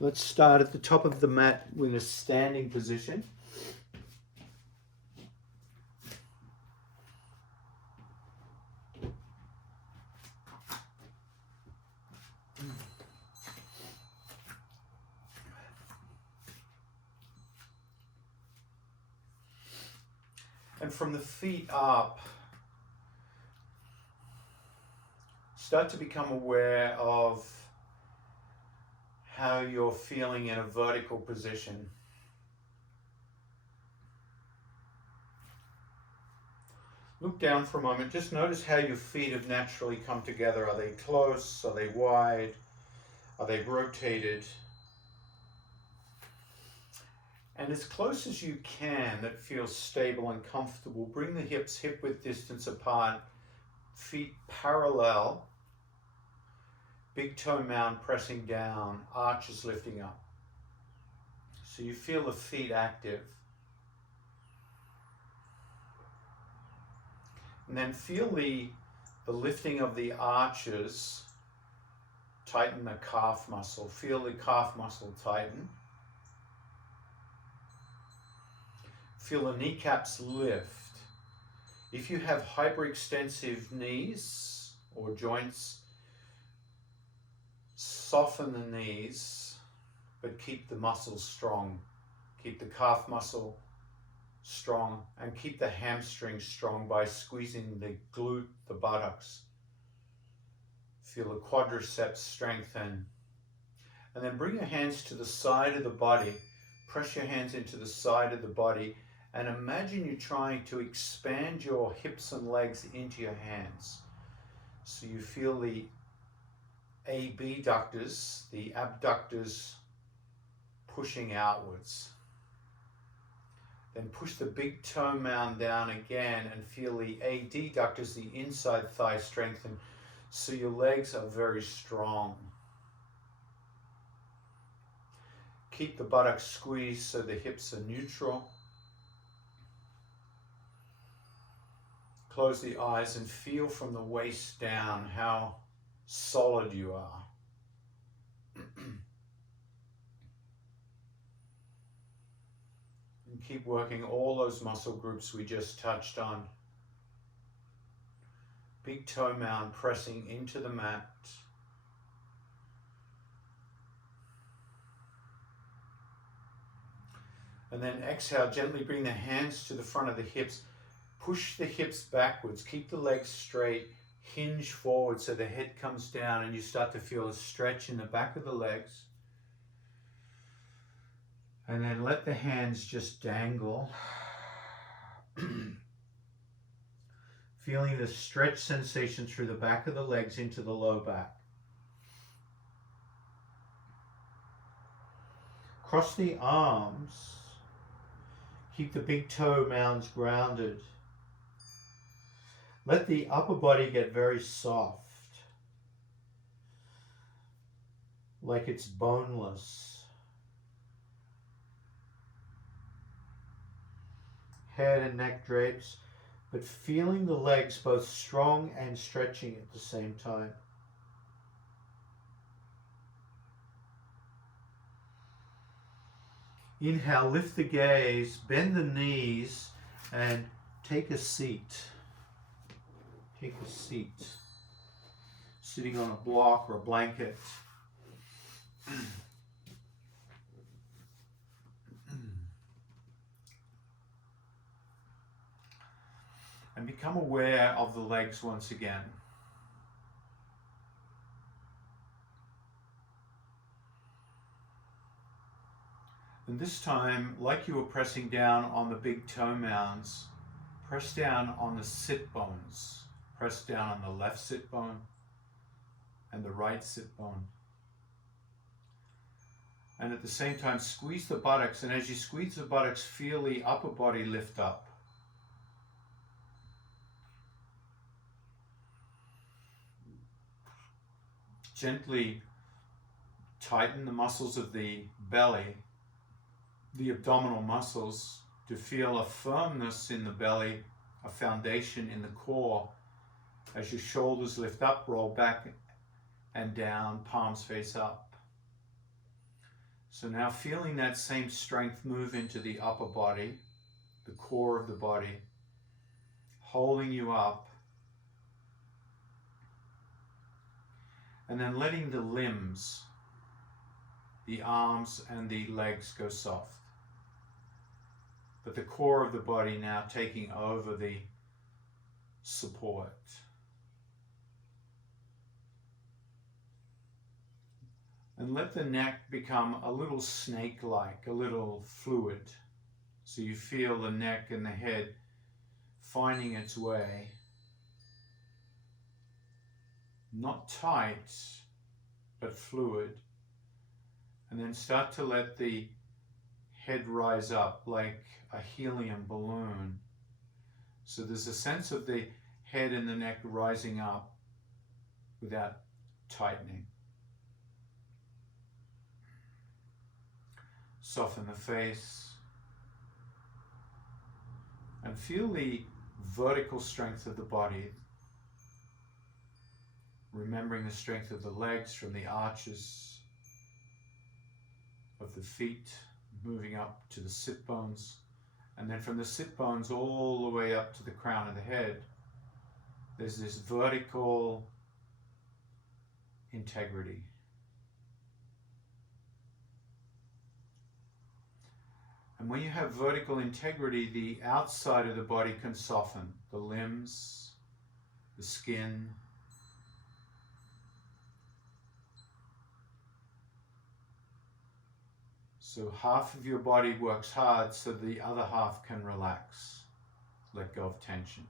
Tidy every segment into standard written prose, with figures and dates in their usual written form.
Let's start at the top of the mat in a standing position. And from the feet up, start to become aware of how you're feeling in a vertical position. Look down for a moment. Just notice how your feet have naturally come together. Are they close? Are they wide? Are they rotated? And as close as you can, that feels stable and comfortable. Bring the hips hip-width distance apart, feet parallel, big toe mound pressing down, arches lifting up. So you feel the feet active. And then feel the lifting of the arches, tighten the calf muscle. Feel the calf muscle tighten. Feel the kneecaps lift. If you have hyperextensive knees or joints, soften the knees, but keep the muscles strong. Keep the calf muscle strong and keep the hamstring strong by squeezing the glute, the buttocks. Feel the quadriceps strengthen. And then bring your hands to the side of the body. Press your hands into the side of the body and imagine you trying to expand your hips and legs into your hands. So you feel the abductors, the abductors pushing outwards. Then push the big toe mound down again and feel the adductors, the inside thigh strengthen. So your legs are very strong. Keep the buttocks squeezed so the hips are neutral. Close the eyes and feel from the waist down how solid you are. And keep working all those muscle groups we just touched on. Big toe mound pressing into the mat. And then exhale, gently bring the hands to the front of the hips. Push the hips backwards, keep the legs straight, hinge forward so the head comes down and you start to feel a stretch in the back of the legs. And then let the hands just dangle. Feeling the stretch sensation through the back of the legs into the low back. Cross the arms. Keep the big toe mounds grounded. Let the upper body get very soft, like it's boneless. Head and neck drapes, but feeling the legs both strong and stretching at the same time. Inhale, lift the gaze, bend the knees, and take a seat. Take a seat, sitting on a block or a blanket. And become aware of the legs once again. And this time, like you were pressing down on the big toe mounds, press down on the sit bones. Press down on the left sit bone and the right sit bone. And at the same time, squeeze the buttocks. And as you squeeze the buttocks, feel the upper body lift up. Gently tighten the muscles of the belly, the abdominal muscles, to feel a firmness in the belly, a foundation in the core. As your shoulders lift up, roll back and down, palms face up. So now feeling that same strength move into the upper body, the core of the body, holding you up, and then letting the limbs, the arms and the legs go soft. But the core of the body now taking over the support. And let the neck become a little snake-like, a little fluid. So you feel the neck and the head finding its way. Not tight, but fluid. And then start to let the head rise up like a helium balloon. So there's a sense of the head and the neck rising up without tightening. Soften the face and feel the vertical strength of the body, remembering the strength of the legs from the arches of the feet, moving up to the sit bones, and then from the sit bones all the way up to the crown of the head. There's this vertical integrity. And when you have vertical integrity, the outside of the body can soften. The limbs, the skin. So half of your body works hard so the other half can relax, let go of tension.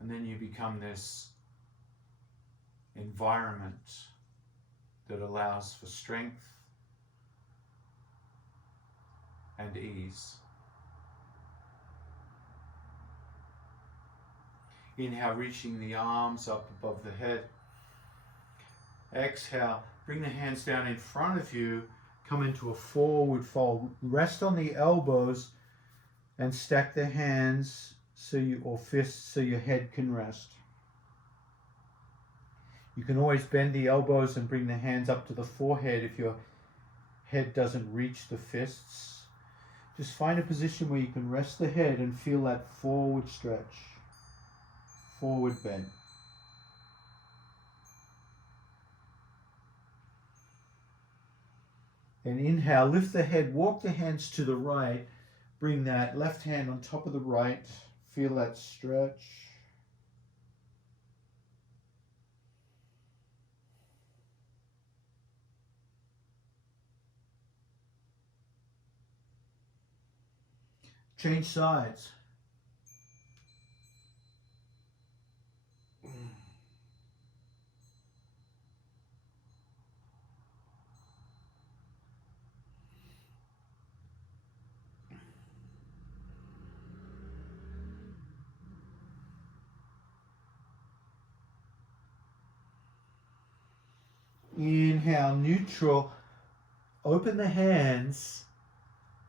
And then you become this environment that allows for strength and ease. Inhale, reaching the arms up above the head. Exhale, bring the hands down in front of you, come into a forward fold. Rest on the elbows and stack the hands or fists so your head can rest. You can always bend the elbows and bring the hands up to the forehead if your head doesn't reach the fists. Just find a position where you can rest the head and feel that forward stretch, forward bend. And inhale, lift the head, walk the hands to the right, bring that left hand on top of the right, feel that stretch. Change sides. Inhale, neutral. Open the hands.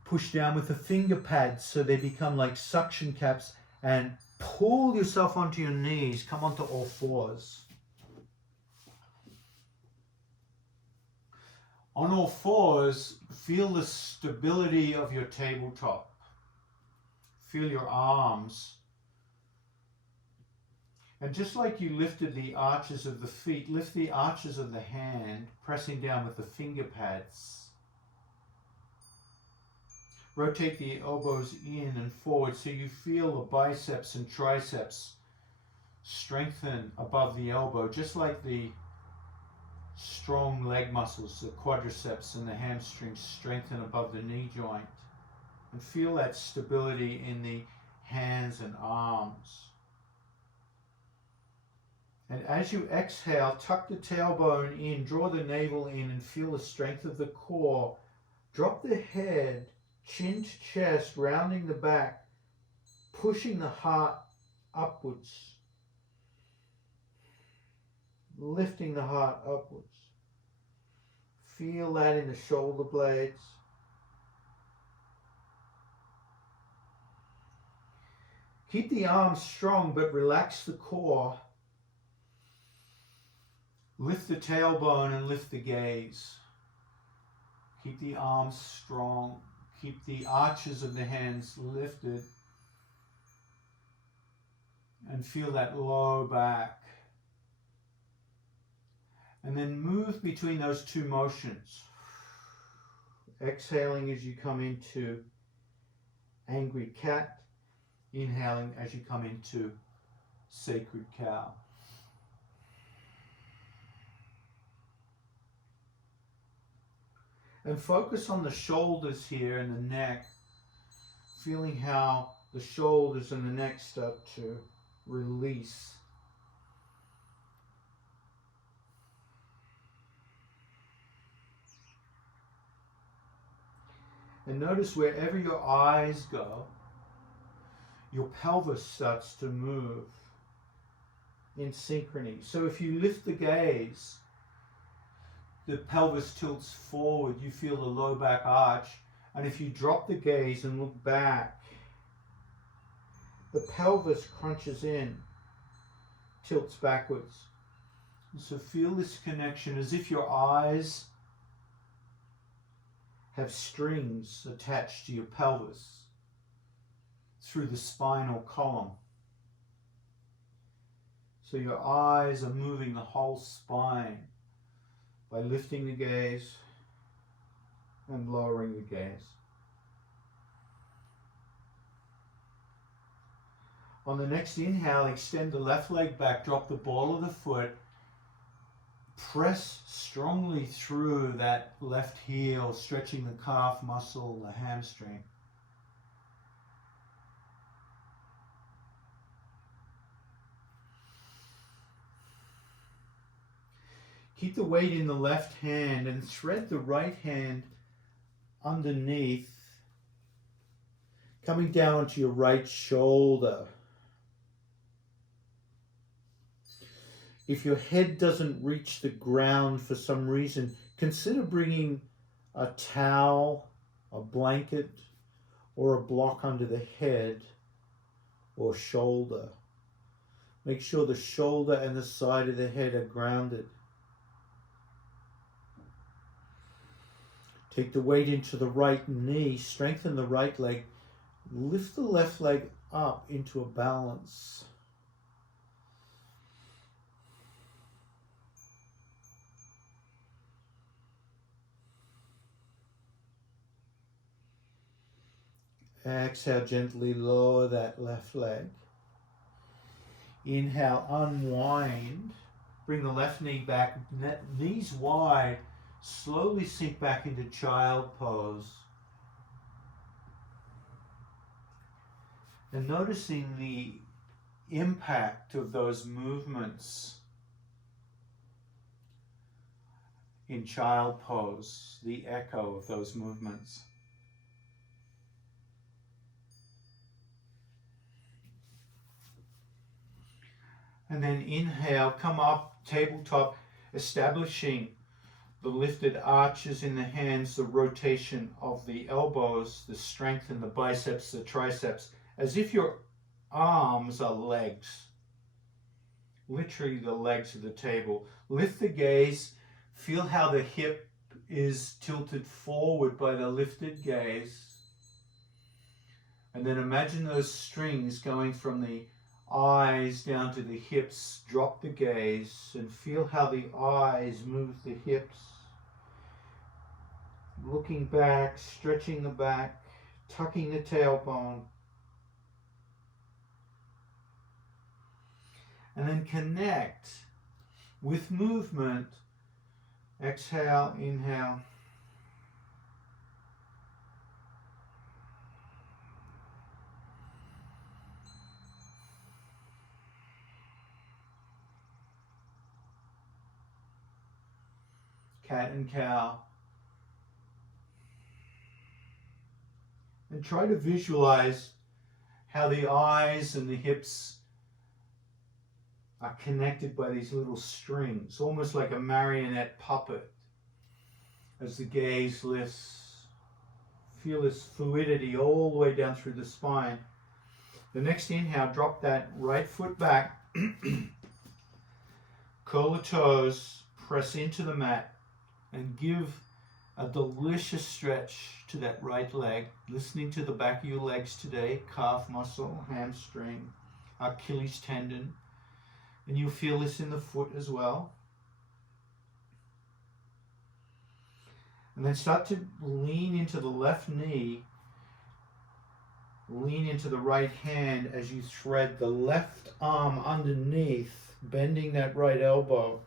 Push down with the finger pads so they become like suction caps, and pull yourself onto your knees. Come onto all fours. On all fours, feel the stability of your tabletop. Feel your arms. And just like you lifted the arches of the feet, lift the arches of the hand, pressing down with the finger pads. Rotate the elbows in and forward so you feel the biceps and triceps strengthen above the elbow, just like the strong leg muscles, the quadriceps and the hamstrings strengthen above the knee joint. And feel that stability in the hands and arms. And as you exhale, tuck the tailbone in, draw the navel in, and feel the strength of the core. Drop the head, chin to chest, rounding the back, pushing the heart upwards, lifting the heart upwards. Feel that in the shoulder blades. Keep the arms strong, but relax the core. Lift the tailbone and lift the gaze. Keep the arms strong. Keep the arches of the hands lifted. And feel that low back. And then move between those two motions. Exhaling as you come into angry cat. Inhaling as you come into sacred cow. And focus on the shoulders here and the neck. Feeling how the shoulders and the neck start to release. And notice wherever your eyes go, your pelvis starts to move in synchrony. So if you lift the gaze, the pelvis tilts forward, you feel the low back arch. And if you drop the gaze and look back, the pelvis crunches in, tilts backwards. And so feel this connection as if your eyes have strings attached to your pelvis through the spinal column. So your eyes are moving the whole spine by lifting the gaze and lowering the gaze. On the next inhale, extend the left leg back, drop the ball of the foot, press strongly through that left heel, stretching the calf muscle, the hamstring. Keep the weight in the left hand and thread the right hand underneath, coming down onto your right shoulder. If your head doesn't reach the ground for some reason, consider bringing a towel, a blanket, or a block under the head or shoulder. Make sure the shoulder and the side of the head are grounded. Take the weight into the right knee, strengthen the right leg, lift the left leg up into a balance. Exhale, gently lower that left leg. Inhale, unwind. Bring the left knee back, knees wide. Slowly sink back into child pose. And noticing the impact of those movements in child pose, the echo of those movements. And then inhale, come up, tabletop, establishing the lifted arches in the hands, the rotation of the elbows, the strength in the biceps, the triceps, as if your arms are legs. Literally the legs of the table. Lift the gaze, feel how the hip is tilted forward by the lifted gaze. And then imagine those strings going from the eyes down to the hips. Drop the gaze and feel how the eyes move the hips. Looking back, stretching the back, tucking the tailbone. And then connect with movement. Exhale, inhale. Cat and cow. And try to visualize how the eyes and the hips are connected by these little strings, almost like a marionette puppet. As the gaze lifts, feel this fluidity all the way down through the spine. The next inhale, drop that right foot back, curl the toes, press into the mat, and give A delicious stretch to that right leg, listening to the back of your legs today, calf muscle, hamstring, Achilles tendon, and you'll feel this in the foot as well. And then start to lean into the left knee, lean into the right hand as you thread the left arm underneath, bending that right elbow.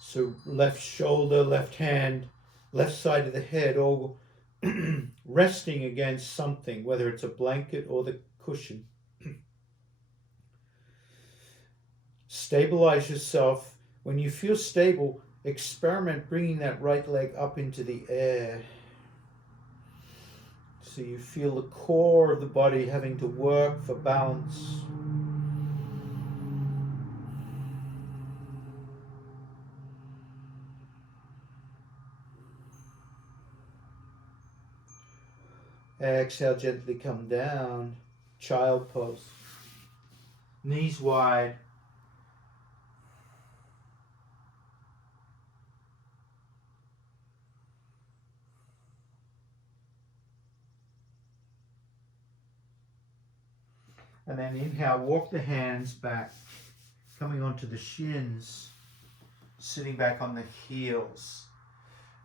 So left shoulder, left hand, left side of the head, all resting against something, whether it's a blanket or the cushion. Stabilize yourself. When you feel stable, experiment bringing that right leg up into the air. So you feel the core of the body having to work for balance. Exhale, gently come down. Child pose. Knees wide. And then inhale, walk the hands back, coming onto the shins, sitting back on the heels.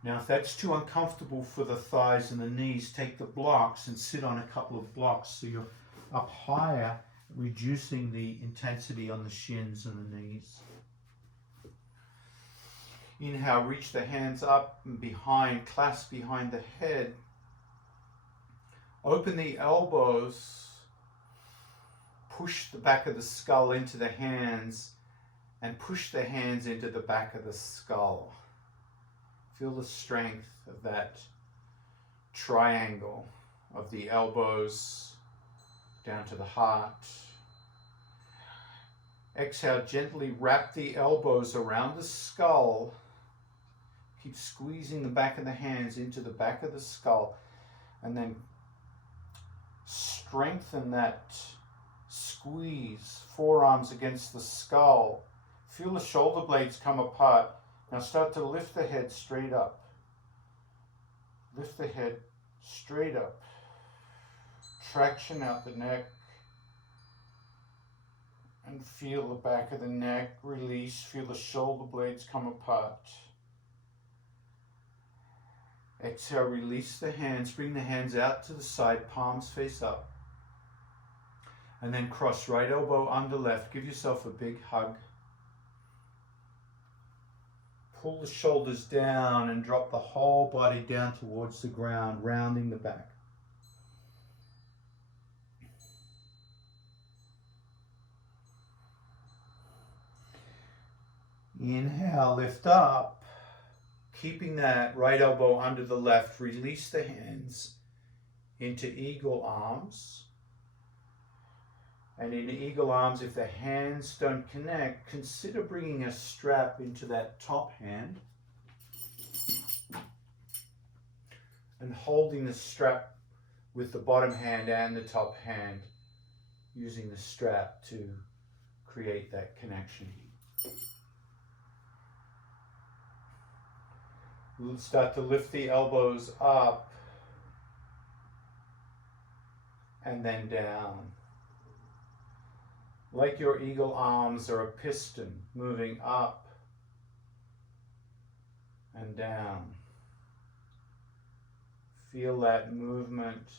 Now, if that's too uncomfortable for the thighs and the knees, take the blocks and sit on a couple of blocks so you're up higher, reducing the intensity on the shins and the knees. Inhale, reach the hands up and behind, clasp behind the head. Open the elbows, push the back of the skull into the hands, and push the hands into the back of the skull. Feel the strength of that triangle of the elbows down to the heart. Exhale, gently wrap the elbows around the skull. Keep squeezing the back of the hands into the back of the skull, and then strengthen that squeeze, forearms against the skull. Feel the shoulder blades come apart. Now start to lift the head straight up. Lift the head straight up. Traction out the neck. And feel the back of the neck release. Feel the shoulder blades come apart. Exhale, release the hands. Bring the hands out to the side, palms face up. And then cross right elbow under left. Give yourself a big hug. Pull the shoulders down and drop the whole body down towards the ground, rounding the back. Inhale, lift up. Keeping that right elbow under the left, release the hands into eagle arms. And in eagle arms, if the hands don't connect, consider bringing a strap into that top hand and holding the strap with the bottom hand and the top hand, using the strap to create that connection. We'll start to lift the elbows up and then down. Like your eagle arms are a piston moving up and down. Feel that movement.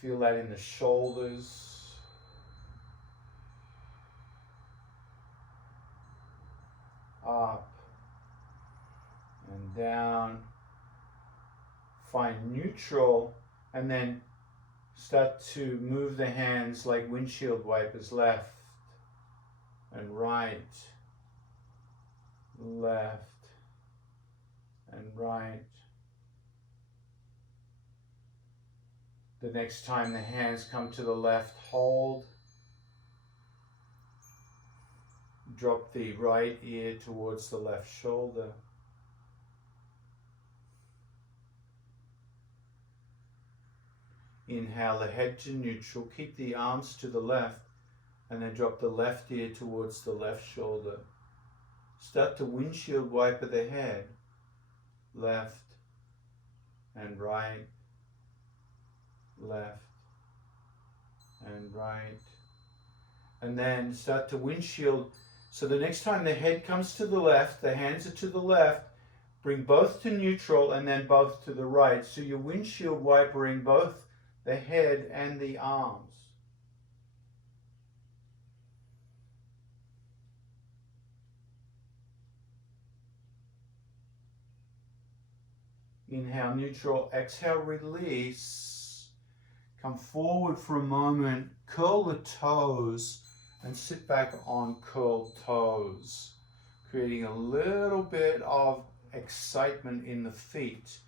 Feel that in the shoulders. Up and down. Find neutral and then start to move the hands like windshield wipers, left and right, left and right. The next time the hands come to the left, hold. Drop the right ear towards the left shoulder. Inhale the head to neutral, keep the arms to the left, and then drop the left ear towards the left shoulder. Start to windshield wiper the head. left, and right, left, and right. And then start to windshield. So the next time the head comes to the left, the hands are to the left, bring both to neutral and then both to the right. So you're windshield wipering both the head and the arms. Inhale, neutral. Exhale, release. Come forward for a moment. Curl the toes and sit back on curled toes, creating a little bit of excitement in the feet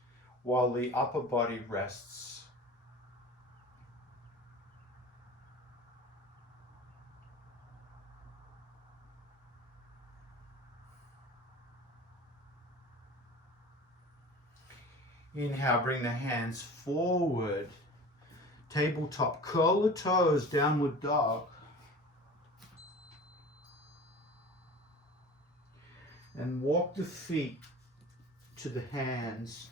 while the upper body rests. Inhale, bring the hands forward. Tabletop, curl the toes, downward dog. And walk the feet to the hands.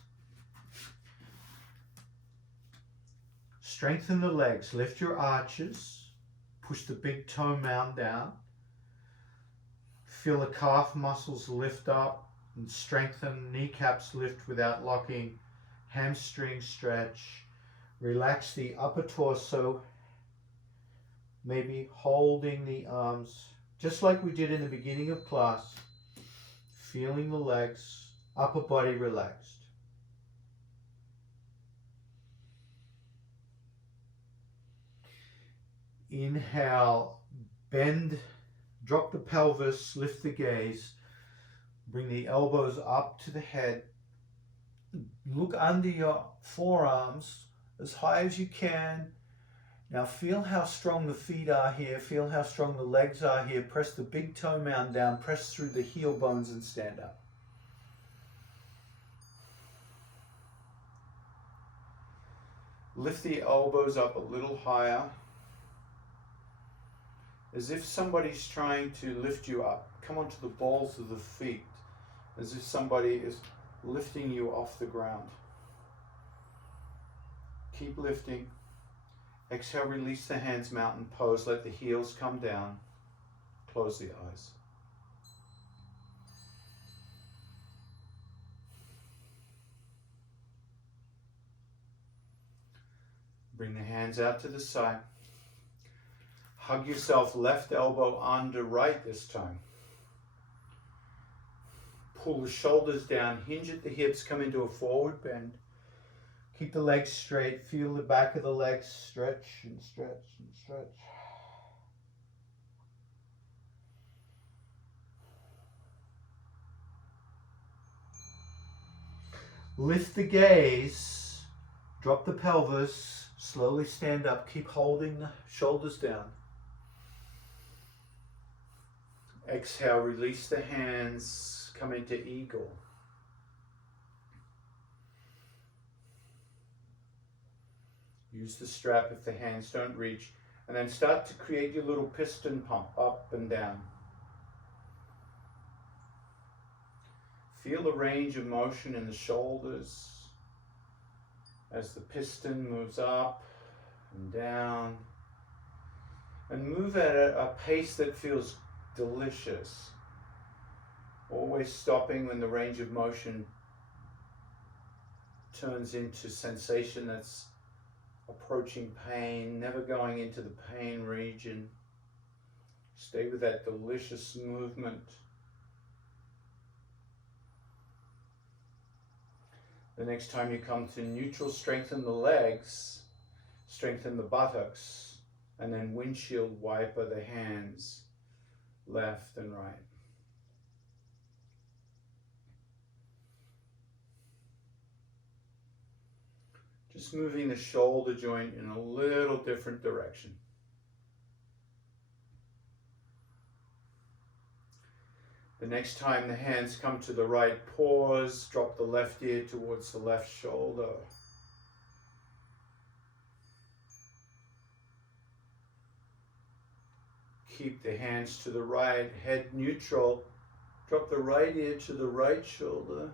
Strengthen the legs, lift your arches, push the big toe mound down. Feel the calf muscles lift up and strengthen, kneecaps lift without locking, hamstring stretch. Relax the upper torso, maybe holding the arms, just like we did in the beginning of class. Feeling the legs, upper body relaxed. Inhale, bend, drop the pelvis, lift the gaze, bring the elbows up to the head. Look under your forearms as high as you can. Now feel how strong the feet are here, feel how strong the legs are here. Press the big toe mound down, press through the heel bones and stand up. Lift the elbows up a little higher, as if somebody's trying to lift you up. Come onto the balls of the feet, as if somebody is lifting you off the ground. Keep lifting. Exhale, release the hands, mountain pose. Let the heels come down. Close the eyes. Bring the hands out to the side. Hug yourself, left elbow under right this time. Pull the shoulders down, hinge at the hips, come into a forward bend. Keep the legs straight, feel the back of the legs stretch and stretch and stretch. Lift the gaze, drop the pelvis, slowly stand up, keep holding the shoulders down. Exhale, release the hands, come into eagle. Use the strap if the hands don't reach, and then start to create your little piston pump up and down. Feel the range of motion in the shoulders as the piston moves up and down, and move at a pace that feels delicious. Always stopping when the range of motion turns into sensation that's approaching pain, never going into the pain region. Stay with that delicious movement. The next time you come to neutral, strengthen the legs, strengthen the buttocks, and then windshield wiper the hands, left and right. Just moving the shoulder joint in a little different direction. The next time the hands come to the right, pause, drop the left ear towards the left shoulder. Keep the hands to the right, head neutral. Drop the right ear to the right shoulder.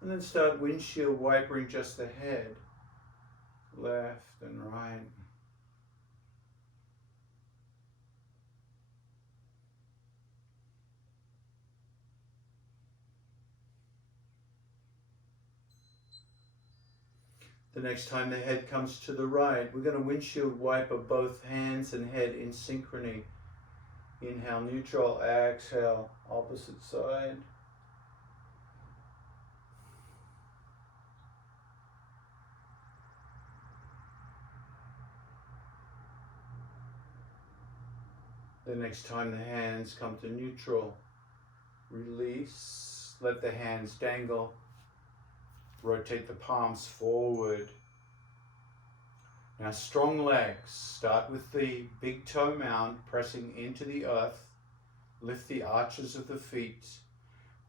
And then start windshield wipering just the head, left and right. The next time the head comes to the right, we're going to windshield wiper both hands and head in synchrony. Inhale, neutral, exhale, opposite side. The next time the hands come to neutral, release, let the hands dangle. Rotate the palms forward. Now strong legs. Start with the big toe mound pressing into the earth. Lift the arches of the feet.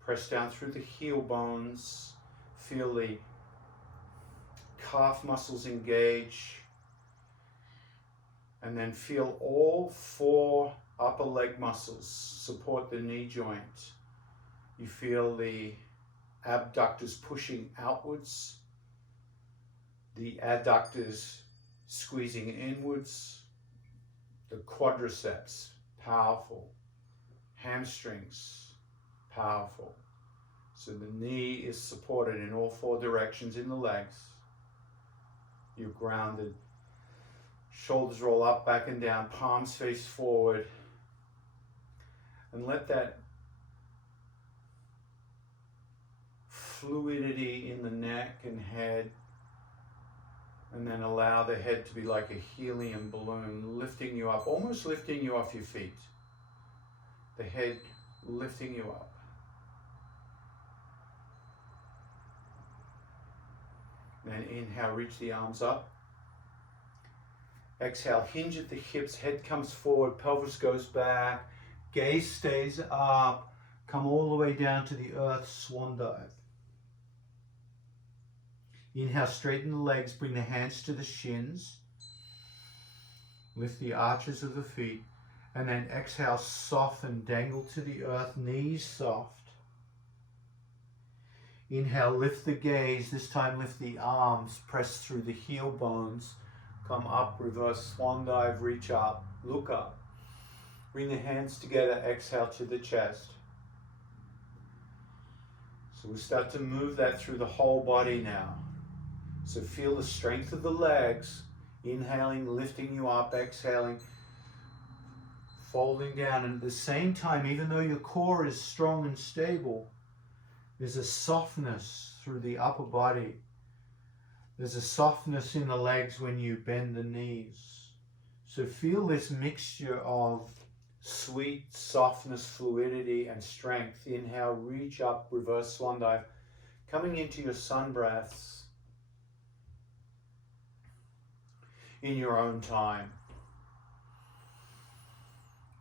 Press down through the heel bones. Feel the calf muscles engage. And then feel all 4 upper leg muscles support the knee joint. You feel the abductors pushing outwards, the adductors squeezing inwards, the quadriceps, powerful, hamstrings, powerful. So the knee is supported in all 4 directions in the legs. You're grounded. Shoulders roll up, back and down, palms face forward. And let that fluidity in the neck and head, and then allow the head to be like a helium balloon, lifting you up, almost lifting you off your feet. The head lifting you up. Then inhale, reach the arms up. Exhale, hinge at the hips, head comes forward, pelvis goes back, gaze stays up, come all the way down to the earth, swan dive. Inhale, straighten the legs, bring the hands to the shins, lift the arches of the feet, and then exhale, soften, dangle to the earth, knees soft. Inhale, lift the gaze, this time lift the arms, press through the heel bones, come up, reverse swan dive, reach up, look up. Bring the hands together, exhale to the chest. So we start to move that through the whole body now. So feel the strength of the legs, inhaling, lifting you up, exhaling, folding down. And at the same time, even though your core is strong and stable, there's a softness through the upper body. There's a softness in the legs when you bend the knees. So feel this mixture of sweet softness, fluidity, and strength. Inhale, reach up, reverse swan dive. Coming into your sun breaths in your own time.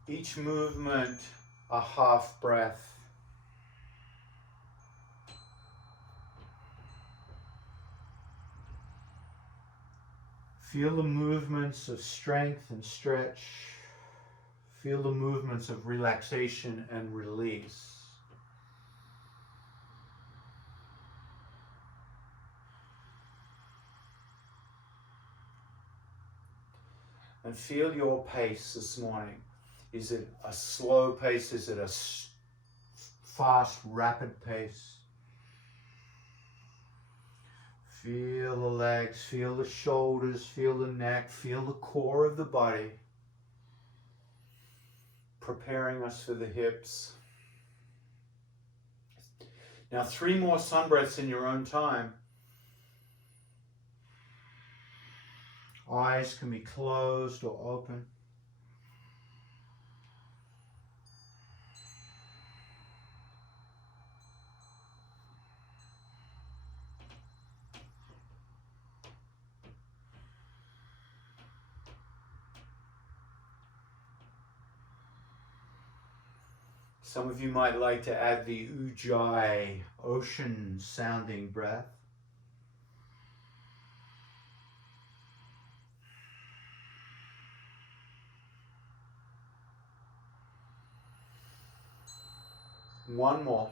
Each movement a half breath. Feel the movements of strength and stretch. Feel the movements of relaxation and release. And feel your pace this morning. Is it a slow pace? Is it a fast, rapid pace? Feel the legs, feel the shoulders, feel the neck, feel the core of the body. Preparing us for the hips. Now 3 more sun breaths in your own time. Eyes can be closed or open. Some of you might like to add the Ujjayi, ocean sounding breath. One more.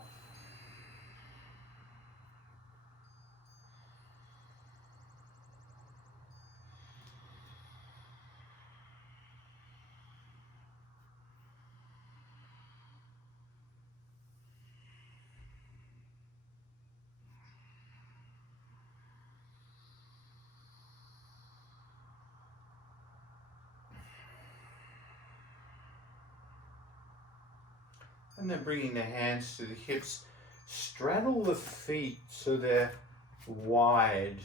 And then bringing the hands to the hips. Straddle the feet so they're wide.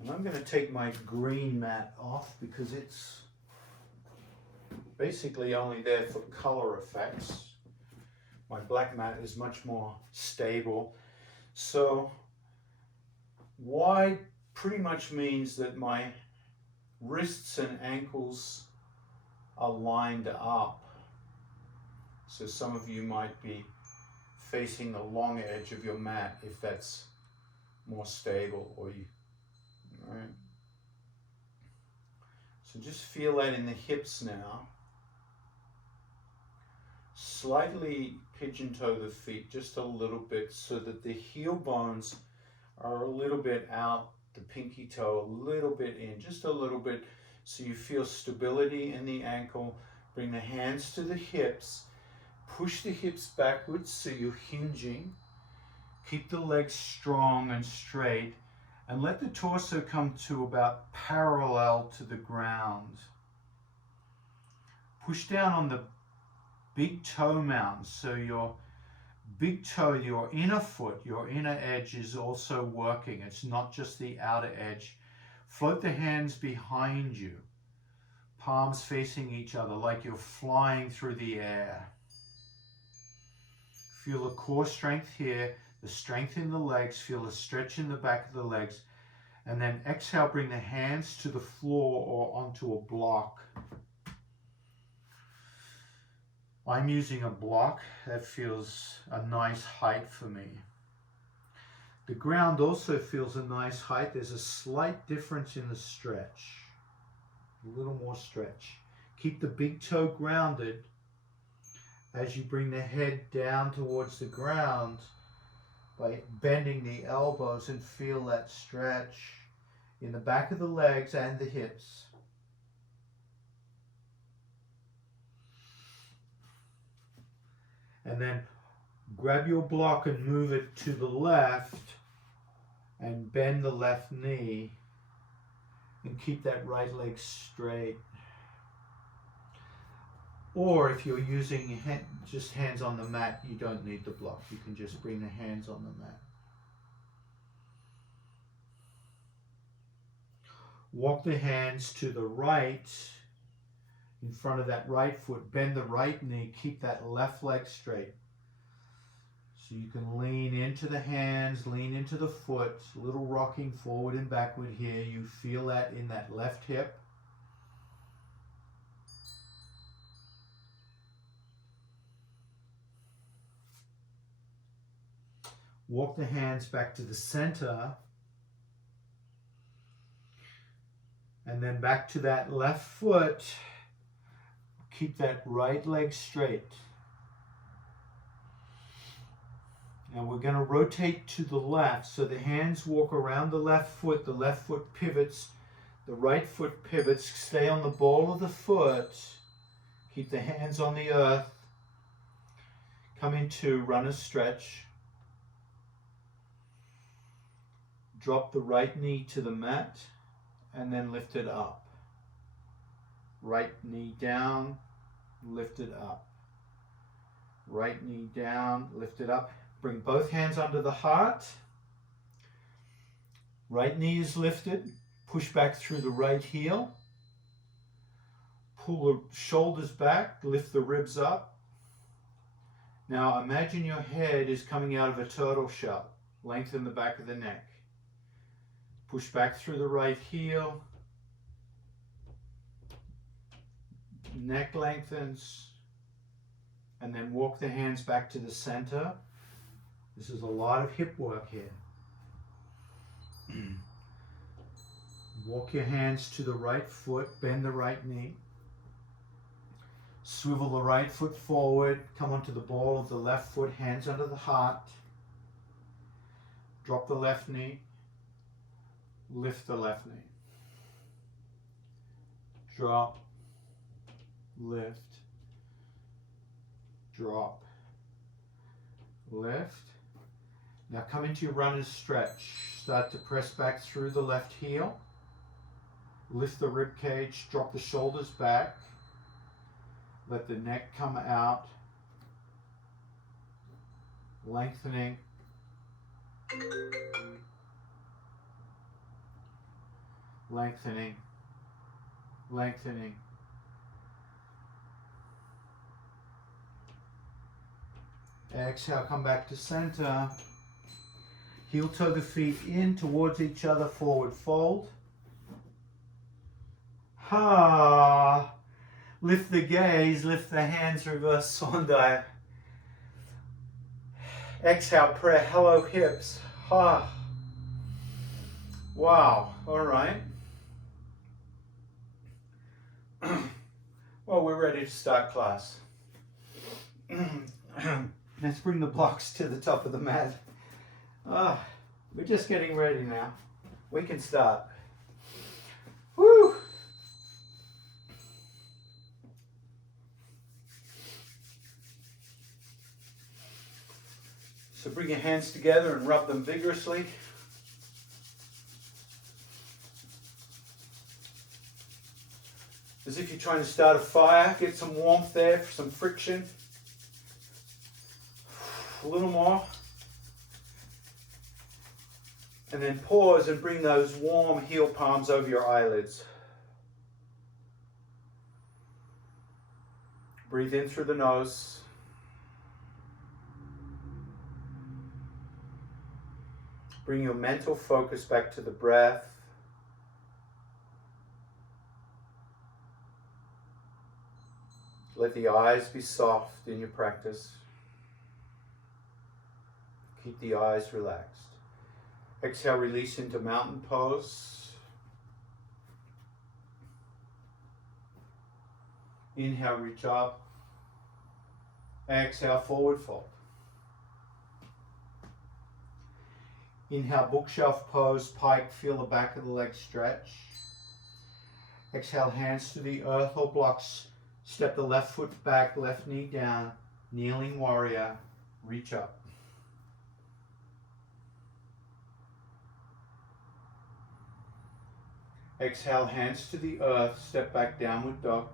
And I'm going to take my green mat off because it's basically only there for color effects. My black mat is much more stable. So wide pretty much means that my wrists and ankles are lined up. So some of you might be facing the long edge of your mat if that's more stable, or you, all right. So just feel that in the hips now. Slightly pigeon toe the feet just a little bit so that the heel bones are a little bit out, the pinky toe a little bit in, just a little bit, so you feel stability in the ankle. Bring the hands to the hips, push the hips backwards so you're hinging. Keep the legs strong and straight, and let the torso come to about parallel to the ground. Push down on the big toe mound, so your big toe, your inner foot, your inner edge is also working. It's not just the outer edge. Float the hands behind you, palms facing each other like you're flying through the air. Feel the core strength here, the strength in the legs, feel the stretch in the back of the legs, and then exhale, bring the hands to the floor or onto a block. I'm using a block that feels a nice height for me. The ground also feels a nice height. There's a slight difference in the stretch, a little more stretch. Keep the big toe grounded as you bring the head down towards the ground by bending the elbows, and feel that stretch in the back of the legs and the hips. And then grab your block and move it to the left and bend the left knee and keep that right leg straight. Or if you're using just hands on the mat, you don't need the block. You can just bring the hands on the mat. Walk the hands to the right in front of that right foot. Bend the right knee. Keep that left leg straight. So you can lean into the hands, lean into the foot. A little rocking forward and backward here. You feel that in that left hip. Walk the hands back to the center. And then back to that left foot. Keep that right leg straight. Now we're going to rotate to the left. So the hands walk around the left foot pivots, the right foot pivots. Stay on the ball of the foot. Keep the hands on the earth. Come into runner's stretch. Drop the right knee to the mat and then lift it up. Right knee down, lift it up. Right knee down, lift it up. Bring both hands under the heart. Right knee is lifted. Push back through the right heel. Pull the shoulders back, lift the ribs up. Now imagine your head is coming out of a turtle shell. Lengthen the back of the neck. Push back through the right heel. Neck lengthens. And then walk the hands back to the center. This is a lot of hip work here. Walk your hands to the right foot. Bend the right knee. Swivel the right foot forward. Come onto the ball of the left foot. Hands under the heart. Drop the left knee. Lift the left knee. Drop. Lift. Drop. Lift. Now come into your runner's stretch. Start to press back through the left heel. Lift the rib cage. Drop the shoulders back. Let the neck come out. lengthening. Lengthening, lengthening. Exhale, come back to center. Heel toe the feet in towards each other, forward fold. Ha! Lift the gaze, lift the hands, reverse swan dive. Exhale, prayer, hello hips. Ha! Wow, all right. Well, we're ready to start class. Let's bring the blocks to the top of the mat. We're just getting ready now. We can start. Woo! So bring your hands together and rub them vigorously. As if you're trying to start a fire, get some warmth there, some friction. A little more. And then pause and bring those warm heel palms over your eyelids. Breathe in through the nose. Bring your mental focus back to the breath. Let the eyes be soft in your practice. Keep the eyes relaxed. Exhale, release into mountain pose. Inhale, reach up. Exhale, forward fold. Inhale, bookshelf pose, pike, feel the back of the leg stretch. Exhale, hands to the earth or blocks. Step the left foot back, left knee down. Kneeling warrior, reach up. Exhale, hands to the earth, step back, downward dog.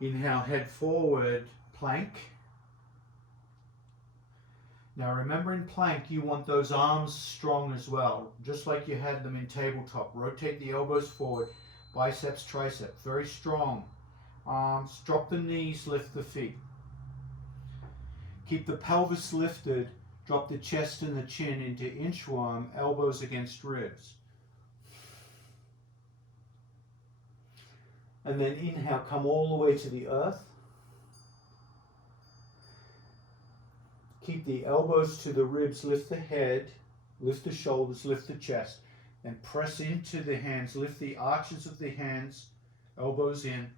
Inhale, head forward, plank. Now remember, in plank you want those arms strong as well, just like you had them in tabletop. Rotate the elbows forward, biceps, triceps, very strong. Arms, drop the knees, lift the feet. Keep the pelvis lifted, drop the chest and the chin into inchworm, elbows against ribs. And then inhale, come all the way to the earth. Keep the elbows to the ribs, lift the head, lift the shoulders, lift the chest, and press into the hands, lift the arches of the hands, elbows in,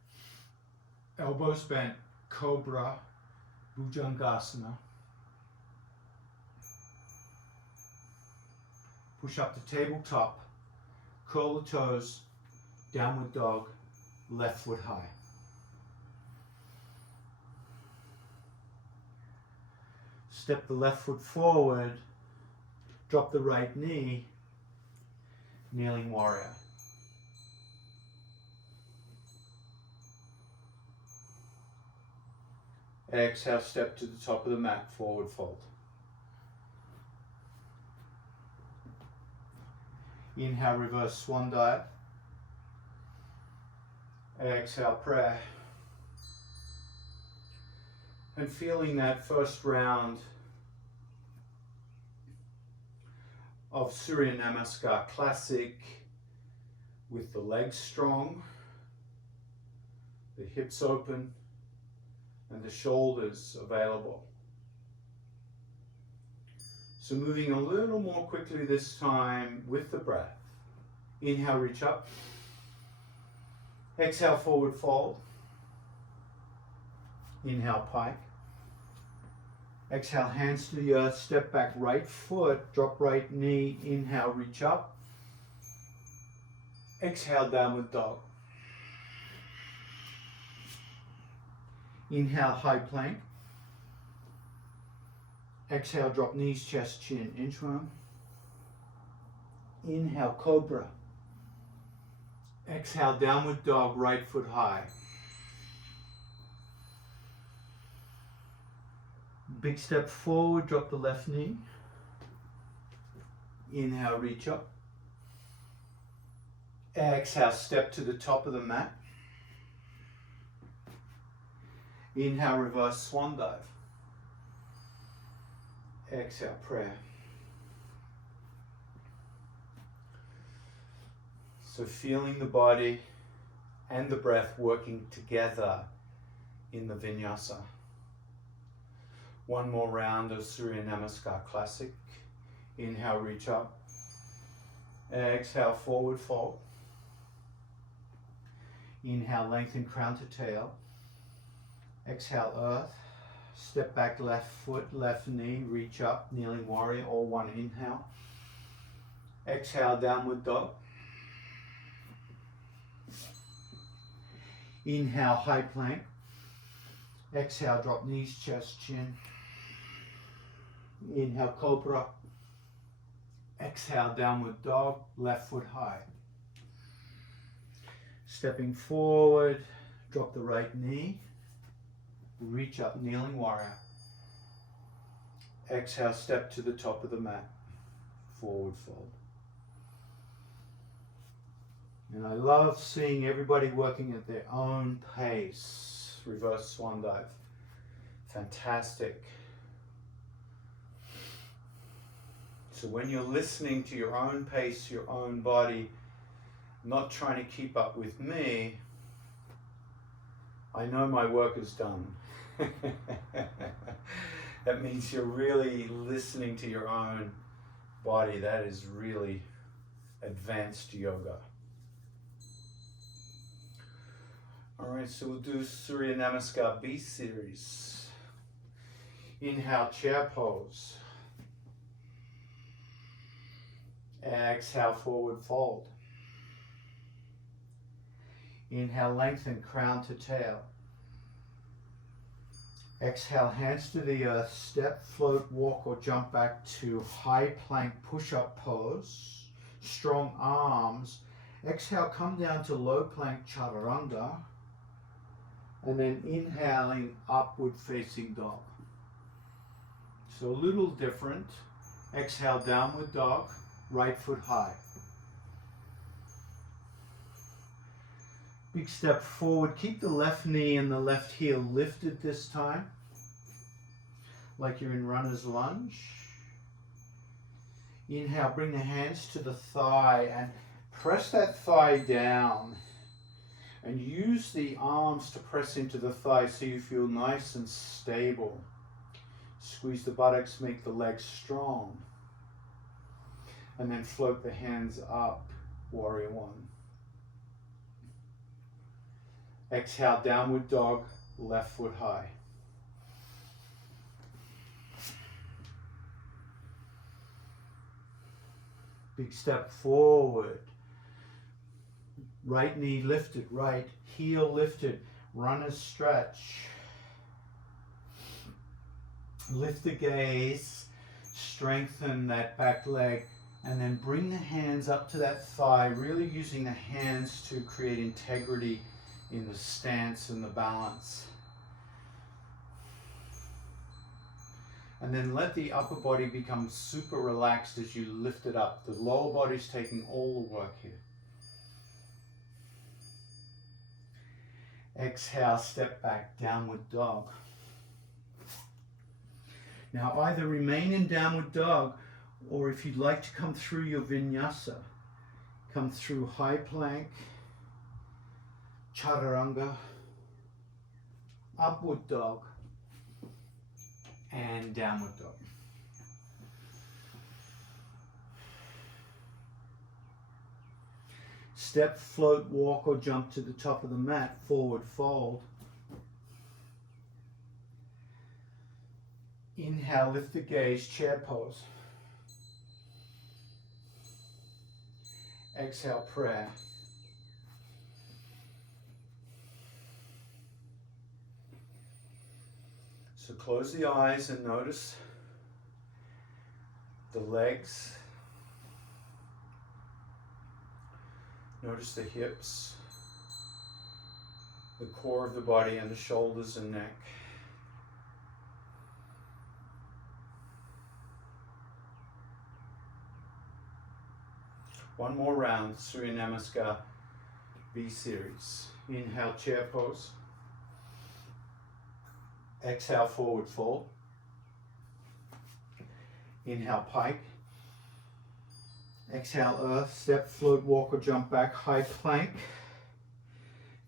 elbows bent, cobra, Bhujangasana. Push up to tabletop, curl the toes, downward dog, left foot high. Step the left foot forward, drop the right knee, kneeling warrior. Exhale, step to the top of the mat, forward fold. Inhale, reverse swan dive. Exhale, prayer. And feeling that first round of Surya Namaskar Classic with the legs strong, the hips open, and the shoulders available. So moving a little more quickly this time with the breath. Inhale, reach up. Exhale, forward fold. Inhale, pike. Exhale, hands to the earth, step back, right foot, drop right knee, inhale, reach up. Exhale, downward dog. Inhale, high plank. Exhale, drop knees, chest, chin, inchworm. Inhale, cobra. Exhale, downward dog, right foot high. Big step forward, drop the left knee. Inhale, reach up. Exhale, step to the top of the mat. Inhale, reverse swan dive. Exhale, prayer. So feeling the body and the breath working together in the vinyasa. One more round of Surya Namaskar Classic. Inhale, reach up. Exhale, forward fold. Inhale, lengthen crown to tail. Exhale, earth. Step back, left foot, left knee, reach up, kneeling warrior, all one inhale. Exhale, downward dog. Inhale, high plank. Exhale, drop knees, chest, chin. Inhale, cobra. Exhale, downward dog, left foot high. Stepping forward, drop the right knee. Reach up, kneeling warrior. Exhale, step to the top of the mat. Forward fold. And I love seeing everybody working at their own pace. Reverse swan dive. Fantastic. So when you're listening to your own pace, your own body, not trying to keep up with me, I know my work is done. That means you're really listening to your own body. That is really advanced yoga. Alright, so we'll do Surya Namaskar B series. Inhale, chair pose. Exhale, forward fold. Inhale, lengthen crown to tail. Exhale, hands to the earth, step, float, walk, or jump back to high plank push-up pose. Strong arms. Exhale, come down to low plank chaturanga. And then inhaling, upward facing dog. So a little different. Exhale, downward dog, right foot high. Big step forward. Keep the left knee and the left heel lifted this time, like you're in runner's lunge. Inhale, bring the hands to the thigh and press that thigh down. And use the arms to press into the thigh so you feel nice and stable. Squeeze the buttocks, make the legs strong. And then float the hands up, warrior one. Exhale, downward dog, left foot high. Big step forward. Right knee lifted, right heel lifted. Runner's stretch. Lift the gaze, strengthen that back leg, and then bring the hands up to that thigh, really using the hands to create integrity in the stance and the balance. And then let the upper body become super relaxed as you lift it up. The lower body's taking all the work here. Exhale, step back, downward dog. Now either remain in downward dog, or if you'd like to come through your vinyasa, come through high plank, chaturanga, upward dog, and downward dog. Step, float, walk, or jump to the top of the mat, forward fold. Inhale, lift the gaze, chair pose. Exhale, prayer. So close the eyes and notice the legs, Notice the hips, the core of the body, and the shoulders and neck. One more round, Surya Namaskar B series. Inhale, chair pose. Exhale, forward fold. Inhale, pike. Exhale, earth, step, float, walk or jump back, high plank.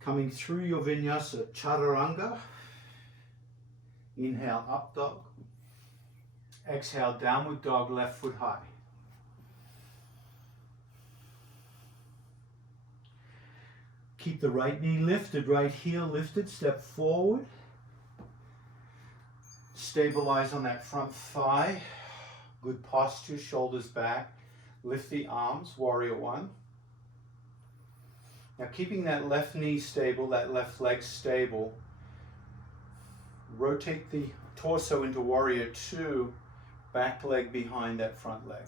Coming through your vinyasa, chaturanga. Inhale, up dog. Exhale, downward dog, left foot high. Keep the right knee lifted, right heel lifted, step forward. Stabilize on that front thigh. Good posture, shoulders back. Lift the arms, warrior one. Now keeping that left knee stable, that left leg stable. Rotate the torso into warrior two, back leg behind that front leg.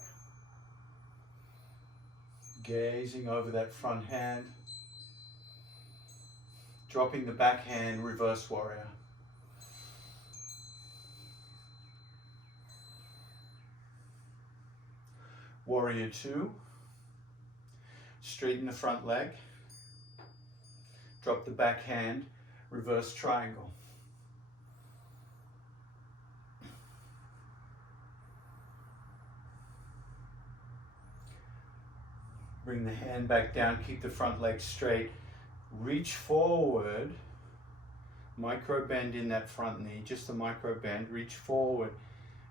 Gazing over that front hand. Dropping the back hand, reverse warrior. Warrior two. Straighten the front leg. Drop the back hand, reverse triangle. Bring the hand back down, keep the front leg straight. Reach forward, micro bend in that front knee, just a micro bend, reach forward.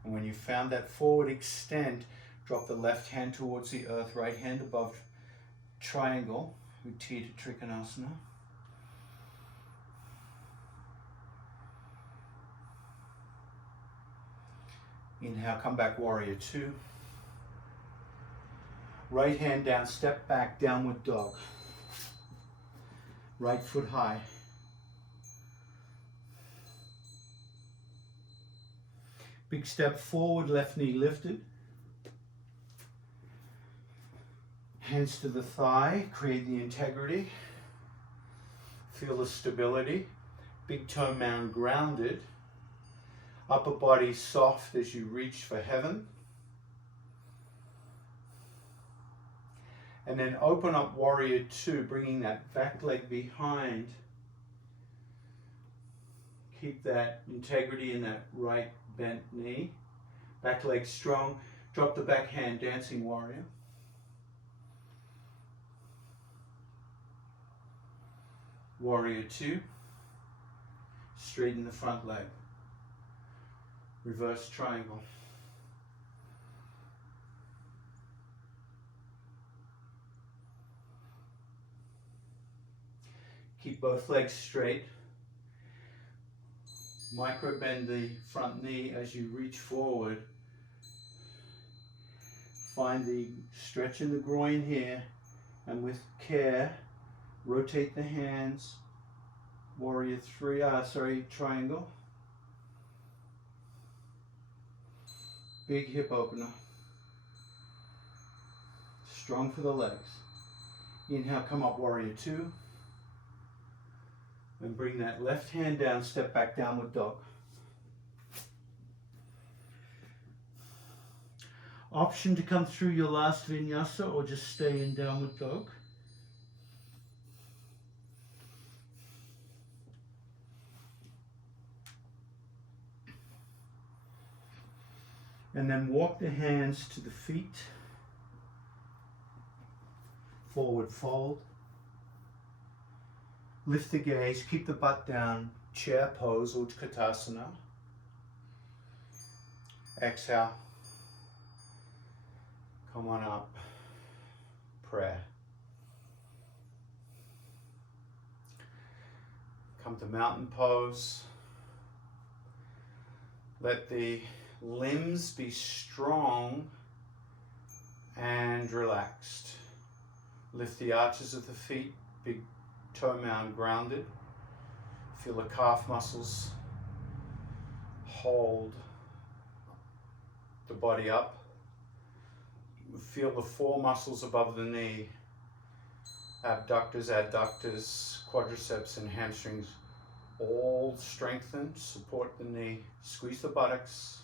And when you found that forward extent, drop the left hand towards the earth, right hand above triangle, Utthita Trikonasana. Inhale, come back, warrior two. Right hand down, step back, downward dog. Right foot high. Big step forward, left knee lifted. Hands to the thigh, create the integrity. Feel the stability. Big toe mound grounded. Upper body soft as you reach for heaven. And then open up warrior two, bringing that back leg behind. Keep that integrity in that right bent knee. Back leg strong. Drop the back hand, dancing warrior. Warrior two. Straighten the front leg. Reverse triangle. Keep both legs straight. Micro bend the front knee as you reach forward. Find the stretch in the groin here, and with care, rotate the hands. Warrior three, triangle. Big hip opener. Strong for the legs. Inhale, come up, warrior two. And bring that left hand down, step back, downward dog. Option to come through your last vinyasa or just stay in downward dog. And then walk the hands to the feet. Forward fold. Lift the gaze, keep the butt down, chair pose, Utkatasana. Exhale. Come on up. Prayer. Come to mountain pose. Let the limbs be strong and relaxed. Lift the arches of the feet, big toe mound grounded. Feel the calf muscles hold the body up. Feel the four muscles above the knee abductors, adductors, quadriceps and hamstrings all strengthened. Support the knee, squeeze the buttocks.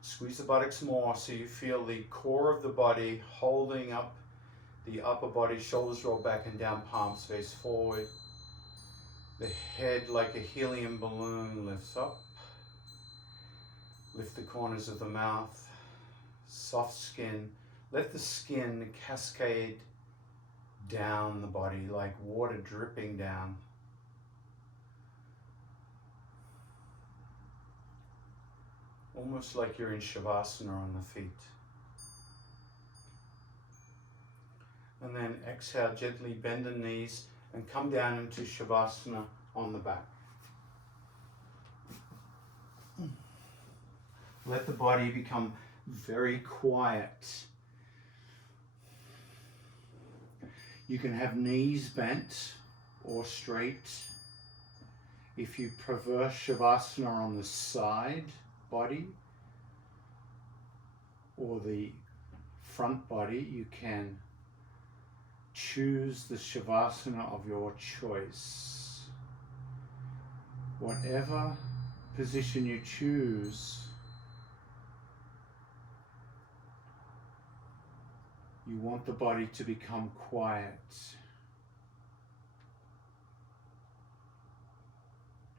Squeeze the buttocks more so you feel the core of the body holding up the upper body, shoulders roll back and down, palms face forward. The head like a helium balloon lifts up. Lift the corners of the mouth. Soft skin. Let the skin cascade down the body like water dripping down. Almost like you're in Shavasana on the feet. And then exhale, gently bend the knees and come down into Shavasana on the back. Let the body become very quiet. You can have knees bent or straight. If you prefer Shavasana on the side body or the front body, you can choose the Shavasana of your choice. Whatever position you choose, you want the body to become quiet,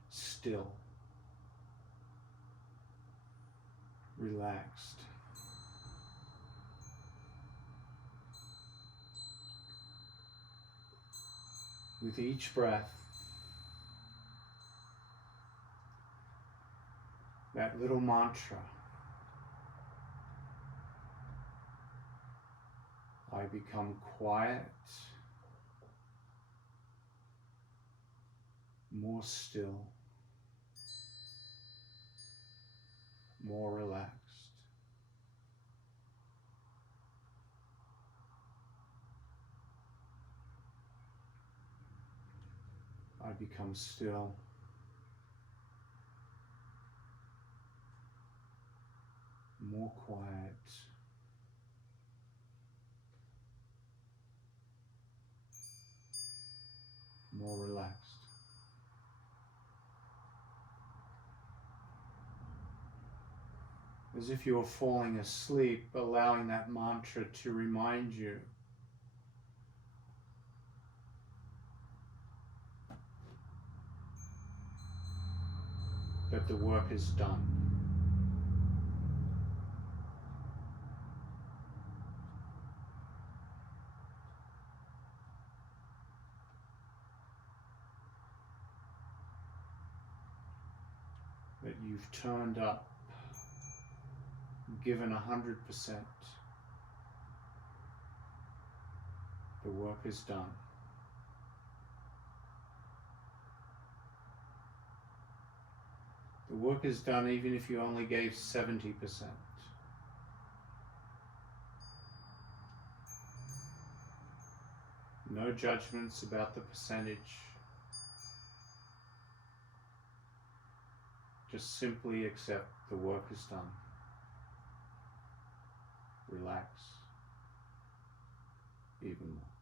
still, relaxed. With each breath, that little mantra, I become quiet, more still, more relaxed. I become still, more quiet, more relaxed. As if you were falling asleep, allowing that mantra to remind you that the work is done. That you've turned up, given 100%. The work is done. The work is done even if you only gave 70%. No judgments about the percentage. Just simply accept the work is done. Relax even more.